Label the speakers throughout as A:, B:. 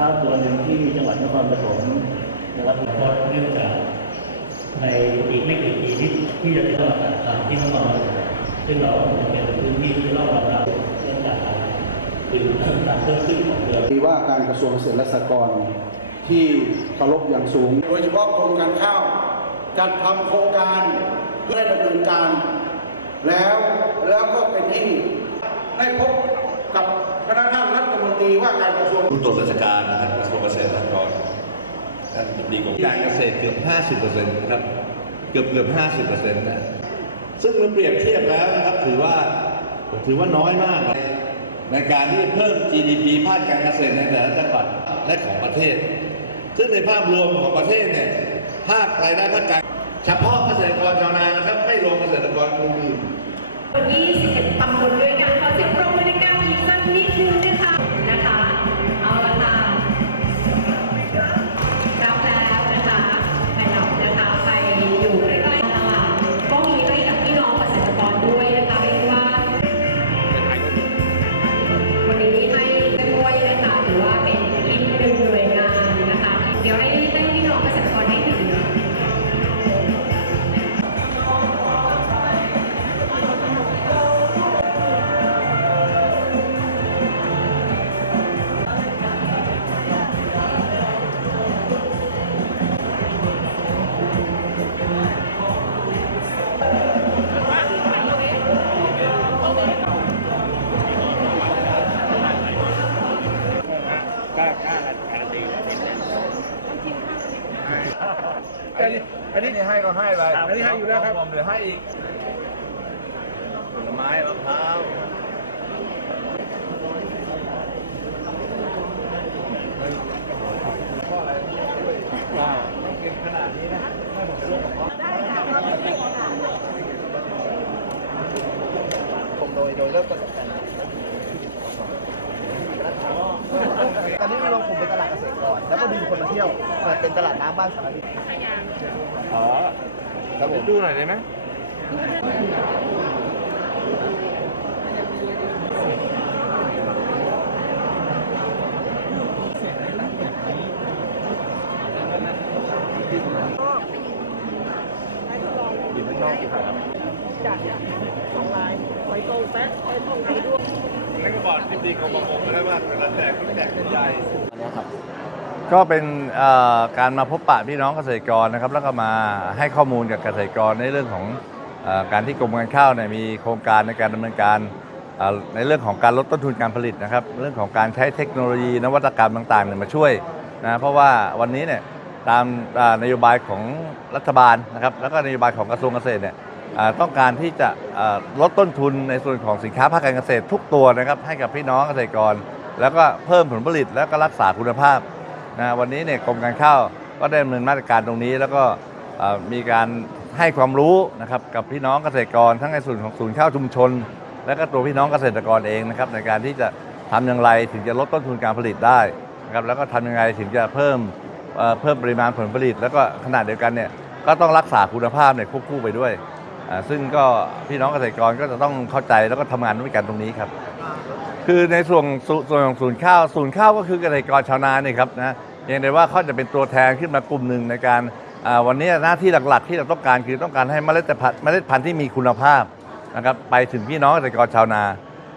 A: ข้าวตัวหนึ่งที่จังหวัดนครปฐมนะครับ
B: เพราะเนื่องจากในอีกไม่กี่ปีนี้ที่จะถึงตลาดต่างที่นครปฐมซึ่งเราเป็นพื้นที่ที่ต้องรับรับเนื่องจากการคือการเพิ่มขึ้นของเรือ
C: ดีว่าการกระทรวงเกษตรและสหกรณ์ที่เคารพอย่างสูง
D: โดยเฉพาะกรมการข้าวจัดทำโครงการเพื่อดำเนินการ แล้วแล้วก็เป็นที่ได้พบ กับคณะท่านรัฐมนตรีว่าการกระทรวง
E: ผู้ตรวจราชการนะครับกระทรวงเกษตรและสหกรณ์ท่านอธิบดีกรมการเกษตรเกือบ 50%นะครับเกือบเกือบ 50%นะซึ่งเมื่อเปรียบเทียบแล้วนะครับถือว่าถือว่าน้อยมากในการที่จะเพิ่ม GDP ภาคการเกษตรในแต่ละจังหวัดและของประเทศ ซึ่งในภาพรวมของประเทศเนี่ยภาครายได้ภาคการเฉพาะเกษตรกรชาวนานะครับ ไม่รวมเกษตรกรกลุ่ม น
F: นี้อันนี้ให้ก็ให้ไป
G: อันนี้ให้อยู่แล้วครับผมเดี๋ยวให้อีกผลไม้มะพร้าว
H: ตอนนี้เราผมเป็นตลาดเกษตรกร แล้วก็ดึงคนมาเที่ยวเปิดเป็นตลาดน้ำบ้านสารพิษ
G: อ๋อครับผมดูหน่อยได้ไหมอยู่ข้างนอกกี่ครับนั่นก็บอกทิบดีกรมประมงไปแล้วว่าเวลาแจกก็แจกเป็นใหญ่
I: ก็เป็นเอ่อการมาพบปะพี่น้องเกษตรกรนะครับ แล้วก็มาให้ข้อมูลกับเกษตรกรในเรื่องของเออการที่กรมการข้าวเนี่ยมีโครงการในการดำเนินการเอ่อในเรื่องของการลดต้นทุนการผลิตนะครับ เรื่องของการใช้เทคโนโลยีนวัตกรรมต่างๆเนี่ยมาช่วยนะเพราะว่าวันนี้เนี่ยตามอ่านโยบายของรัฐบาลนะครับแล้วก็นโยบายของกระทรวงเกษตรเนี่ยอ่าต้องการที่จะเอ่อลดต้นทุนในส่วนของสินค้าภาคการเกษตรทุกตัวนะครับให้กับพี่น้องเกษตรกร แล้วก็เพิ่มผลผลิตแล้วก็รักษาคุณภาพ นะวันนี้เนี่ยกรมการข้าวก็ได้ดำเนินมาตรการตรงนี้ แล้วก็มีการให้ความรู้นะครับกับพี่น้องเกษตรกรทั้งในส่วนของศูนย์ข้าวชุมชน และก็ตัวพี่น้องเกษตรกรเองนะครับในการที่จะทำอย่างไรถึงจะลดต้นทุนการผลิตได้นะครับแล้วก็ทำยังไงถึงจะเพิ่มเพิ่มปริมาณผลผลิต แล้วก็ขนาดเดียวกันเนี่ยก็ต้องรักษาคุณภาพเนี่ยควบคู่ไปด้วย ซึ่งก็พี่น้องเกษตรกรก็จะต้องเข้าใจแล้วก็ทำงานด้วยกันตรงนี้ครับ คือในส่วนส่วนของศูนย์ข้าวศูนย์ข้าวก็คือเกษตรกรชาวนาเนี่ยครับนะ ยงแต่ว่าเขาจะเป็นตัวแทนขึ้นมากลุ่มหนึ่งในการวันนี้หน้าที่หลักๆ ที่เราต้องการคือต้องการให้เมล็ดพันธุ์เมล็ดพันธุ์ที่มีคุณภาพนะครับไปถึงพี่น้องเกษตรกรชาวนา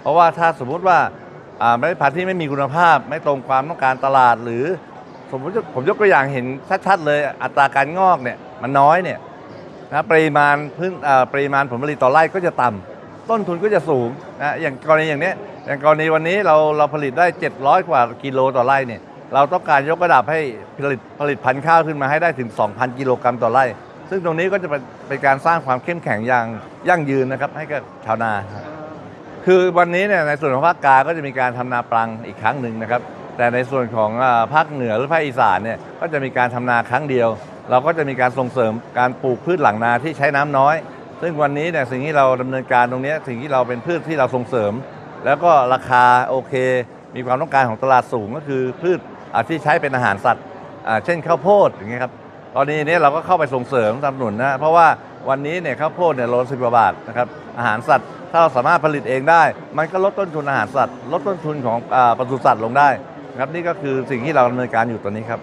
I: เพราะว่าถ้าสมมุติว่าเมล็ดพันธุ์ที่ไม่มีคุณภาพ ไม่ตรงความต้องการตลาด หรือสมมติผมยกตัวอย่างเห็นชัดๆเลยอัตราการงอกเนี่ยมันน้อยเนี่ยนะปริมาณพื้นปริมาณผลผลิตต่อไร่ก็จะต่ำต้นทุนก็จะสูงนะอย่างกรณีอย่างนี้อย่างกรณีวันนี้เราเราผลิตได้ 700 กว่ากิโลต่อไร่เนี่ย เราต้องการยกระดับให้ผลิตผลิตพันธุ์ข้าวขึ้นมาให้ได้ถึง 2,000 กิโลกรัมต่อไร่ ซึ่งตรงนี้ก็จะเป็นเป็นการสร้างความเข้มแข็งอย่างยั่งยืนนะครับให้กับชาวนาคือวันนี้เนี่ยในส่วนของภาคกลางก็จะมีการทำนาปรังอีกครั้งหนึ่งนะครับ แต่ในส่วนของอ่าภาคเหนือหรือภาคอีสานเนี่ยก็จะมีการทำนาครั้งเดียว เราก็จะมีการส่งเสริมการปลูกพืชหลังนาที่ใช้น้ำน้อย ซึ่งวันนี้เนี่ยสิ่งที่เราดำเนินการตรงเนี้ยสิ่งที่เราเป็นพืชที่เราส่งเสริม แล้วก็ราคาโอเค มีความต้องการของตลาดสูงก็คือพืช ที่ใช้เป็นอาหารสัตว์เช่นข้าวโพดอย่างเงี้ยครับตอนนี้เนี่ยเราก็เข้าไปส่งเสริมสนับสนุนนะเพราะว่าวันนี้เนี่ยข้าวโพดเนี่ยโลสิบกว่าบาทนะครับอาหารสัตว์ถ้าเราสามารถผลิตเองได้ มันก็ลดต้นทุนอาหารสัตว์ ลดต้นทุนของอาปศุสัตว์ลงได้ครับนี่ก็คือสิ่งที่เราดำเนินการอยู่ตอนนี้ครับ